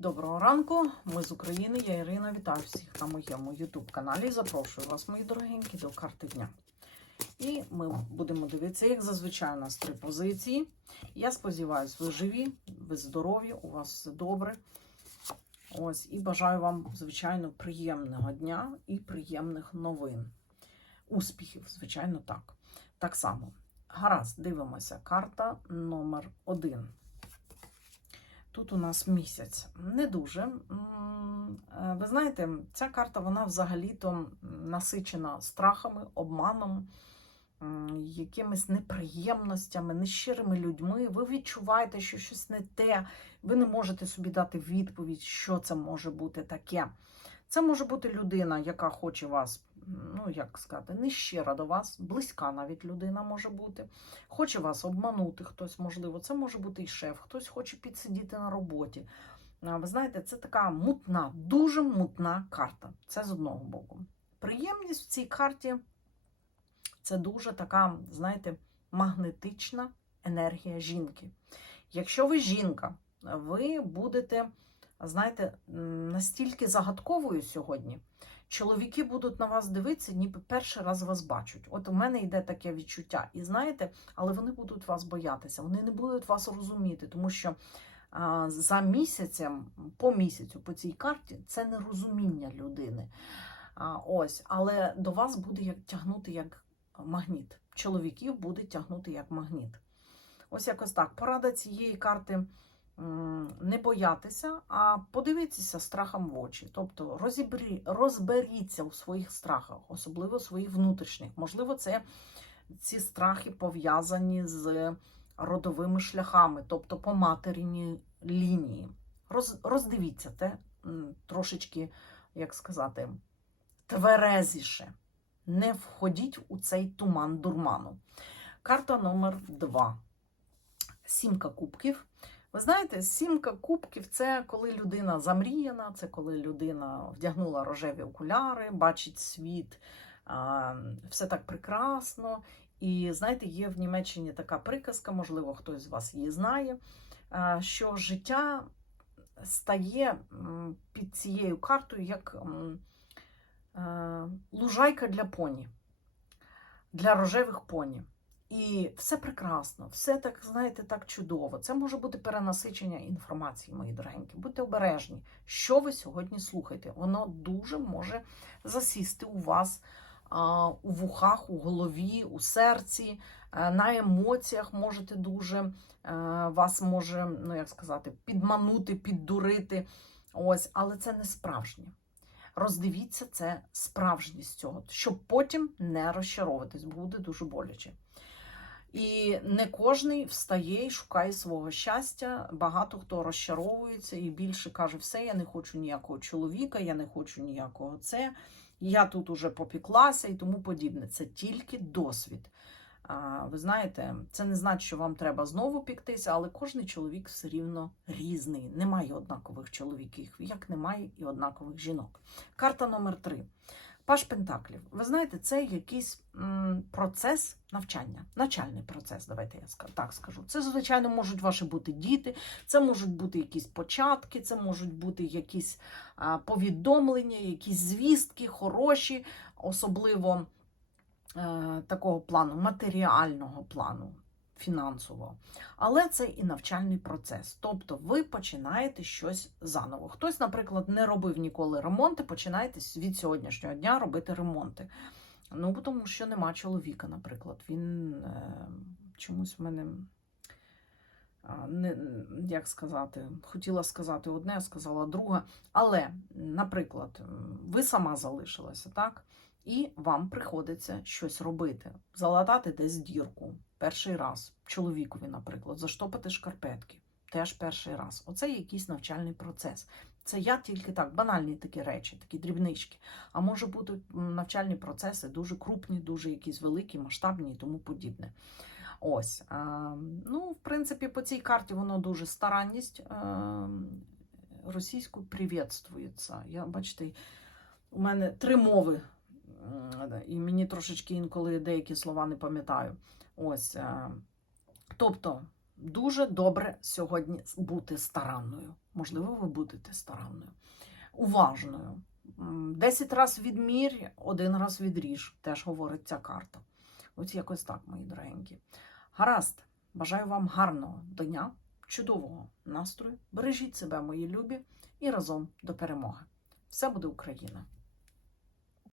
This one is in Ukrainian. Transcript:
Доброго ранку, ми з України, я Ірина. Вітаю всіх на моєму YouTube каналі. Запрошую вас, мої дорогенькі, до карти дня. І ми будемо дивитися, як зазвичай у нас три позиції. Я сподіваюся, ви живі, ви здорові, у вас все добре. Ось, і бажаю вам, звичайно, приємного дня і приємних новин. Успіхів, звичайно, так. Так само. Гаразд, дивимося. Карта номер один. Тут у нас місяць. Не дуже. Е, Ви знаєте, ця карта вона взагалі-то насичена страхами, обманом, якимись неприємностями, нещирими людьми. Ви відчуваєте, що щось не те. Ви не можете собі дати відповідь, що це може бути таке. Це може бути людина, яка хоче вас, ну як сказати, нещира до вас, близька навіть людина може бути. Хоче вас обманути хтось, можливо, це може бути і шеф, хтось хоче підсидіти на роботі. Ви знаєте, це така мутна, дуже мутна карта. Це з одного боку. Приємність в цій карті це дуже така, знаєте, магнетична енергія жінки. Якщо ви жінка, ви будете, знаєте, настільки загадковою сьогодні. Чоловіки будуть на вас дивитися, ніби перший раз вас бачать. От у мене йде таке відчуття. І знаєте, але вони будуть вас боятися, вони не будуть вас розуміти, тому що а, за місяцем, по місяцю, по цій карті, це нерозуміння людини. А, ось, але до вас буде як тягнути як магніт. Чоловіків буде тягнути як магніт. Ось якось так. Порада цієї карти не боятися, а подивитися страхом в очі. Тобто розібрі, розберіться у своїх страхах, особливо своїх внутрішніх. Можливо, це ці страхи пов'язані з родовими шляхами, тобто по материній лінії. Роз, роздивіться те трошечки, як сказати, тверезіше. Не входіть у цей туман дурману. Карта номер 2. Сімка кубків. Ви знаєте, сімка кубків це коли людина замріяна, це коли людина вдягнула рожеві окуляри, бачить світ, все так прекрасно. І знаєте, є в Німеччині така приказка, можливо, хтось з вас її знає, що життя стає під цією картою як лужайка для поні, для рожевих поні. І все прекрасно, все так, знаєте, так чудово. Це може бути перенасичення інформації, мої дорогенькі. Будьте обережні, що ви сьогодні слухаєте. Воно дуже може засісти у вас а, у вухах, у голові, у серці, а, на емоціях можете дуже а, вас може, ну як сказати, підманути, піддурити. Ось, але це не справжнє. Роздивіться це справжність цього, щоб потім не розчаровуватись, буде дуже боляче. І не кожний встає і шукає свого щастя. Багато хто розчаровується і більше каже: все, я не хочу ніякого чоловіка, я не хочу ніякого це. Я тут уже попіклася і тому подібне. Це тільки досвід. А, Ви знаєте, це не значить, що вам треба знову піктися, але кожен чоловік все рівно різний. Немає однакових чоловіків, як немає і однакових жінок. Карта номер три. Паш Пентаклів. Ви знаєте, це якийсь процес навчання, навчальний процес, давайте я так скажу. Це, звичайно, можуть ваші бути діти, це можуть бути якісь початки, це можуть бути якісь повідомлення, якісь звістки, хороші, особливо е, такого плану, матеріального плану. Фінансово, але це і навчальний процес. Тобто ви починаєте щось заново. Хтось, наприклад, не робив ніколи ремонти, починаєте від сьогоднішнього дня робити ремонти. Ну, тому що нема чоловіка, наприклад. Він е, чомусь в мене, не, як сказати, хотіла сказати одне, сказала друге. Але, наприклад, ви сама залишилася, так? І вам приходиться щось робити, залатати десь дірку перший раз. Чоловікові, наприклад, заштопати шкарпетки теж перший раз. Оце якийсь навчальний процес. Це я тільки так, банальні такі речі, такі дрібнички. А може бути навчальні процеси дуже крупні, дуже якісь великі, масштабні і тому подібне. Ось. Ну, в принципі, по цій карті воно дуже старанність а, російською привітствується. Я, бачите, у мене три мови, і мені трошечки інколи деякі слова не пам'ятаю. Ось. е, Тобто, дуже добре сьогодні бути старанною. Можливо, ви будете старанною, уважною. Десять раз відмір, один раз відріж, теж говорить ця карта. Ось якось так, мої дорогенькі. Гаразд, бажаю вам гарного дня, чудового настрою. Бережіть себе, мої любі, і разом до перемоги. Все буде Україна!